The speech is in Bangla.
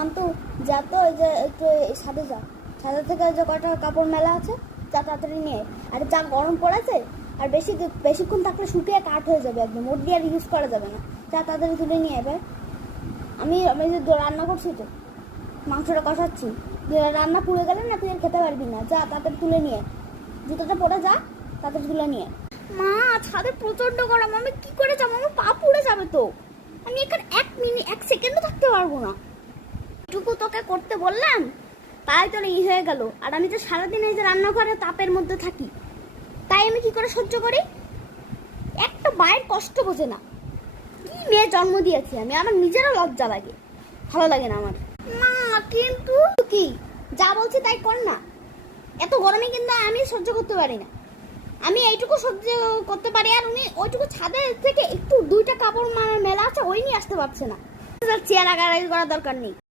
মান্তু যা তো এই যে একটু ছাদে যা, ছাদে থেকে যে কয়টা কাপড় মেলা আছে যা তাড়াতাড়ি নিয়ে। আর যা গরম পড়েছে, আর বেশিক্ষণ থাকলে শুকিয়ে কাঠ হয়ে যাবে একদম, ওর দিয়ে আর ইউজ করা যাবে না। যা তাড়াতাড়ি তুলে নিয়ে এবার। আমি যে রান্না করছি তো, মাংসটা কষাচ্ছি, রান্না পুড়ে গেলে না তুই আর খেতে পারবি না। যা তাড়াতাড়ি তুলে নিয়ে, জুতোটা পরে যা, তাড়াতাড়ি তুলে নিয়ে। মা ছাদে প্রচন্ড গরম, আমি কি করে যাবো? আমার পা পুড়ে যাবে তো, আমি এখানে 1 সেকেন্ডও থাকতে পারবো না। এটুকু তোকে করতে বললাম, তাই তোর হয়ে গেল। আর আমি তো সারাদিন এই যে রান্নাঘরে তাপের মধ্যে থাকি, তাই আমি কি করে সহ্য করি? একটা মায়ের কষ্ট বোঝে না। কি মেয়ে জন্ম দিয়েছি আমি, আমার নিজেরও লজ্জা লাগে, ভালো লাগে না আমার। মা কিন্তু কি যা বলছি তাই কর না, এত গরমে কিন্তু আমি সহ্য করতে পারি না। আমি এইটুকু সহ্য করতে পারি, আর উনি ওইটুকু ছাদের থেকে একটু 2টা কাপড় মেলা আছে ওই নিয়ে আসতে পারছে না। চেয়ার আগারাগি করার দরকার নেই।